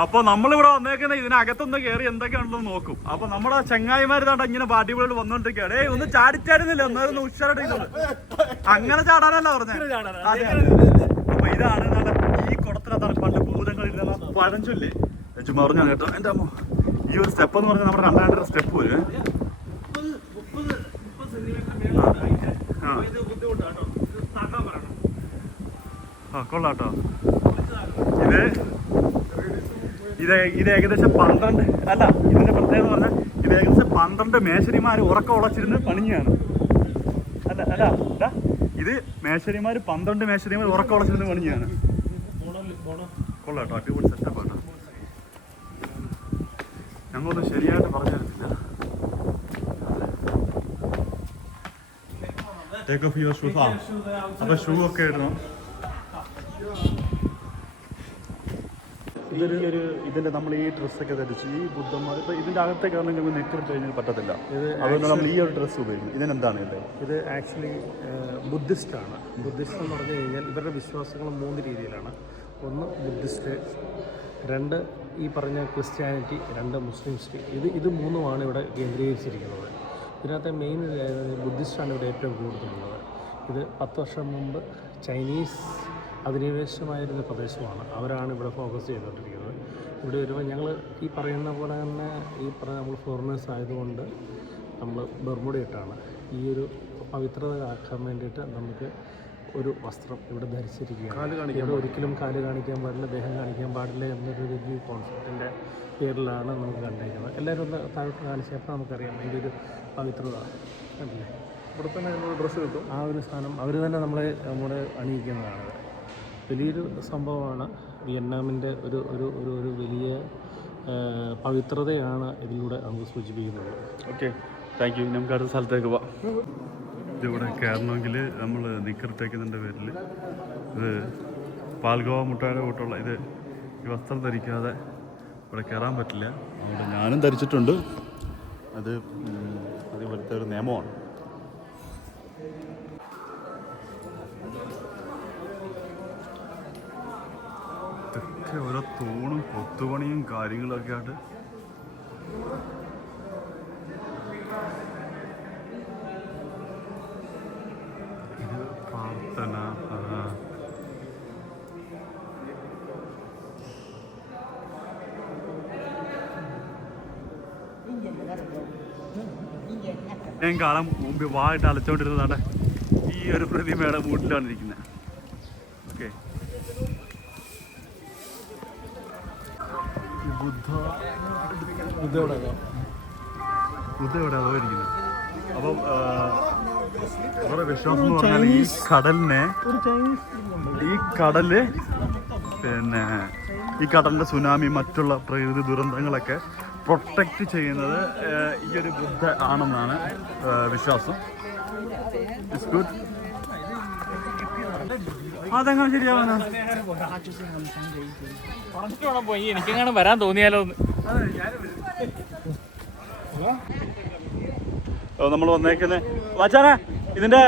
അപ്പൊ നമ്മളിവിടെ വന്നേക്കുന്ന ഇതിനകത്തൊന്ന് കയറി എന്തൊക്കെയാണെന്ന് നോക്കും. അപ്പൊ നമ്മുടെ ചങ്ങായിമാർ താണ്ട ഇങ്ങനെ പാർട്ടികളിൽ വന്നോണ്ടിരിക്കുകയാണ്. ഒന്ന് ചാടിച്ചായിരുന്നില്ല, ഒന്നായിരുന്നു ഉഷാറായിട്ട്. അങ്ങനെ ചാടാനല്ല പറഞ്ഞത്. അപ്പൊ ഇതാണ് ഈ കുടത്തിനകത്താണ് പണ്ട് ഭൂതങ്ങളില്ല പഴഞ്ചൊല്ലേ ചുമ്മാ പറഞ്ഞു കേട്ടോ. എന്റെ അമ്മ ഈ ഒരു സ്റ്റെപ്പ് എന്ന് പറഞ്ഞാൽ നമ്മുടെ 200 സ്റ്റെപ്പ് വരും. കൊള്ളാട്ടോ. ഇത് ഏകദേശം 12 അല്ല, ഇതിന്റെ പ്രത്യേകത പറഞ്ഞാൽ ഇത് ഏകദേശം 12 മേശരിമാർ ഉറക്കം ഉളച്ചിരുന്ന് പണിഞ്ഞാണ്. അല്ല ഇത് മേശരിമാർ 12 മേശരിമാർ ഉറക്കം ഉളച്ചിരുന്ന് പണിഞ്ഞാണ്. കൊള്ളാട്ടോ, അടിപൊളി സെറ്റപ്പാട്ടോ. ഞങ്ങളൊന്നും ശരിയായിട്ട് പറഞ്ഞു തരത്തില്ല. Take off your shoes. അപ്പൊ ഷൂ ഒക്കെ ഇടണം. ഇതിന്റെ നമ്മൾ ഈ ഡ്രസ്സൊക്കെ ധരിച്ച് ഈ ബുദ്ധന്മാർ ഇപ്പൊ ഇതിന്റെ അകത്തേക്ക് നമുക്ക് നെറ്റ് കഴിഞ്ഞാൽ പറ്റത്തില്ല. അതുകൊണ്ട് നമ്മൾ ഈ ഒരു ഡ്രസ്സ് ഉപയോഗിക്കും. ഇതിനെന്താണ് ഇത്? ആക്ച്വലി ബുദ്ധിസ്റ്റ് ആണ്. ബുദ്ധിസ്റ്റ് എന്ന് പറഞ്ഞു കഴിഞ്ഞാൽ ഇവരുടെ വിശ്വാസങ്ങൾ 3 രീതിയിലാണ്. 1 ബുദ്ധിസ്റ്റ്, 2 ഈ പറഞ്ഞ ക്രിസ്ത്യാനിറ്റി, 2 മുസ്ലിംസ്. ഇത് 3ഉമാണ് ഇവിടെ കേന്ദ്രീകരിച്ചിരിക്കുന്നത്. ഇതിനകത്തെ മെയിൻ ബുദ്ധിസ്റ്റാണ് ഇവിടെ ഏറ്റവും കൂടുതലുള്ളത്. ഇത് 10 വർഷം മുമ്പ് ചൈനീസ് അധിനിവേശമായിരുന്ന പ്രദേശമാണ്. അവരാണ് ഇവിടെ ഫോക്കസ് ചെയ്തുകൊണ്ടിരിക്കുന്നത്. ഇവിടെ വരുമ്പോൾ ഞങ്ങൾ ഈ പറയുന്ന പോലെ തന്നെ നമ്മൾ ഫോറിനേഴ്സ് ആയതുകൊണ്ട് നമ്മൾ ബർമുഡയിട്ടാണ് ഈ ഒരു പവിത്രത ആക്കാൻ വേണ്ടിയിട്ട് നമുക്ക് ഒരു വസ്ത്രം ഇവിടെ ധരിച്ചിരിക്കുകയാണ്. ഇവിടെ ഒരിക്കലും കാല് കാണിക്കാൻ പാടില്ല, ദേഹം കാണിക്കാൻ പാടില്ല എന്നൊരു വലിയ കോൺസെപ്റ്റിൻ്റെ പേരിലാണ് നമുക്ക് കണ്ടേക്കുന്നത്. എല്ലാവരും ഒന്ന് താഴോട്ട് കാണിച്ചപ്പോൾ നമുക്കറിയാം ഇതിൻ്റെ ഒരു പവിത്രത കണ്ടില്ലേ. ഇവിടെ തന്നെ ഡ്രസ്സ് കിട്ടും. ആ ഒരു സാധനം അവർ തന്നെ നമ്മളെ അണിയിക്കുന്നതാണ്. വലിയൊരു സംഭവമാണ്. വിയറ്റ്നാമിൻ്റെ ഒരു വലിയ പവിത്രതയാണ് ഇതിലൂടെ നമുക്ക് സൂചിപ്പിക്കുന്നത്. Okay, thank you. നമുക്ക് അടുത്ത സ്ഥലത്തേക്ക് പോവാം. ഇതിവിടെ കയറണമെങ്കിൽ നമ്മൾ നിക്കറിട്ടേക്കുന്നതിൻ്റെ പേരിൽ ഇത് പാൽഗോവ മുട്ടായുടെ കൂട്ടുള്ള ഈ വസ്ത്രം ധരിക്കാതെ ഇവിടെ കയറാൻ പറ്റില്ല. അതുകൊണ്ട് ഞാനും ധരിച്ചിട്ടുണ്ട്. അത് ഇവിടുത്തെ ഒരു നിയമമാണ്. ഇതൊക്കെ ഓരോ തൂണും കൊത്തുപണിയും കാര്യങ്ങളൊക്കെ ആയിട്ട് ഇത് പ്രാർത്ഥന. ഞാൻ കാണാൻ മുമ്പ് വായിട്ട് അലച്ചോണ്ടിരുന്നതാണ്. ഈ ഒരു പ്രതിമയുടെ മൂട്ടിലാണ് ഇരിക്കുന്നത്. ഓക്കെ, ബുദ്ധ എവിടെ അതോ ഇരിക്കുന്നത്. അപ്പം അവരുടെ വിശ്വാസം എന്ന് പറഞ്ഞാൽ ഈ കടലിന്റെ സുനാമി, മറ്റുള്ള പ്രകൃതി ദുരന്തങ്ങളൊക്കെ പ്രൊട്ടക്റ്റ് ചെയ്യുന്നത് ഈ ഒരു ബുദ്ധ ആണെന്നാണ് വിശ്വാസം. It's good. അതെങ്ങനെ ശരിയാവുന്ന എനിക്കെങ്ങനെ വരാൻ തോന്നിയാലോ. നമ്മൾ വന്നേക്കുന്നത് വാച്ചാനെ ഇതിന്റെ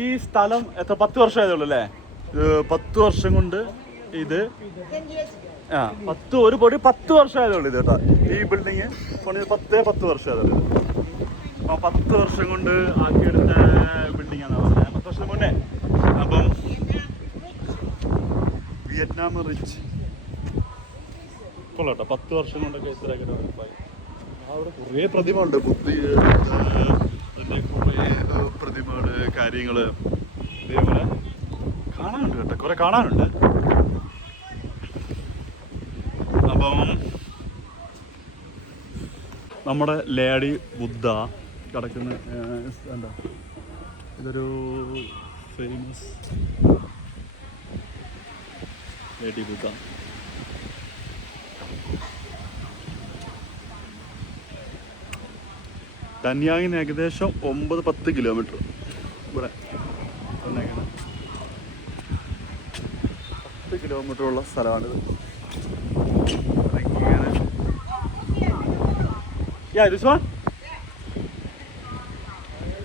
ഈ സ്ഥലം എത്ര 10 വർഷമായതേ ഉള്ളൂ അല്ലേ? 10 വർഷം കൊണ്ട് ഇത് 10 വർഷമായതേ ഉള്ളൂ ഇത് കേട്ടോ. ഈ ബിൽഡിങ് 10 വർഷമായതേ. 10 വർഷം കൊണ്ട് ആക്കിയെടുത്ത ബിൽഡിങ്ങാണ് പറഞ്ഞത്. 10 വർഷം മുന്നേ. അപ്പം വിയറ്റ്നാം റിച്ച് കൊള്ളാട്ടോ. 10 വർഷം കൊണ്ടൊക്കെ ഇത്രയൊക്കെ ഡെവലപ്പായി. അവിടെ കുറേ പ്രതിമ ഉണ്ട്. അതിൻ്റെ കുറേ പ്രതിമകള് കാര്യങ്ങള് ഇതേപോലെ കാണാനുണ്ട് കേട്ടോ. കുറെ കാണാനുണ്ട്. അപ്പം നമ്മുടെ ലേഡി ബുദ്ധ കിടക്കുന്ന എന്താ ഇതൊരു ഫേമസ് ലേഡി ബുദ്ധ. ഡൻയാങ്ങിന് ഏകദേശം 9-10 കിലോമീറ്റർ ഇവിടെ 10 കിലോമീറ്റർ ഉള്ള സ്ഥലമാണിത്. Yeah, this one?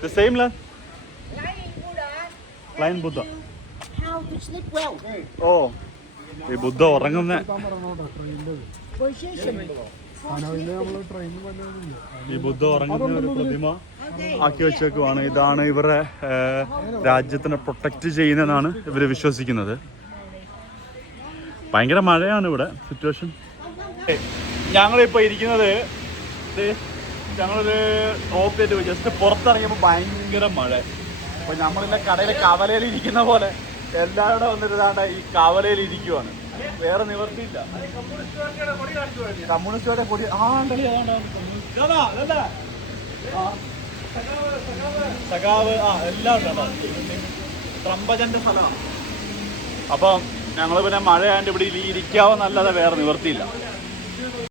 The same land? Flying Buddha. Flying Buddha. How to sleep well. Oh. ഈ ബുദ്ധ ഉറങ്ങുന്ന ഈ ബുദ്ധ ഉറങ്ങുന്ന ഒരു പ്രതിമ ആക്കി വെച്ചേക്കുവാണ്. ഇതാണ് ഇവരുടെ രാജ്യത്തിനെ പ്രൊട്ടക്റ്റ് ചെയ്യുന്നതെന്നാണ് ഇവർ വിശ്വസിക്കുന്നത്. ഭയങ്കര മഴയാണ് ഇവിടെ സിറ്റുവേഷൻ. ഞങ്ങളിപ്പോൾ ഇരിക്കുന്നത് ഞങ്ങളൊരു ടോപ്പ് ചെയ്ത് ജസ്റ്റ് പുറത്തിറങ്ങിയപ്പോൾ ഭയങ്കര മഴ. അപ്പോൾ നമ്മളിൻ്റെ കടയിലെ കവലയിൽ ഇരിക്കുന്ന പോലെ എല്ലാവരുടെ വന്നിരുന്നാണ്ട് ഈ കവലയിൽ ഇരിക്കുവാണ്. വേറെ നിവർത്തിയില്ല. കമ്മ്യൂണിസ്റ്റുകാരുടെ കൊടി സഖാവ് എല്ലാം ട്രംപജന്റെ സ്ഥലമാണ്. അപ്പം ഞങ്ങൾ പിന്നെ മഴയാണ്ട് ഇവിടെ ഇരിക്കാവെന്നല്ലാതെ വേറെ നിവർത്തിയില്ല.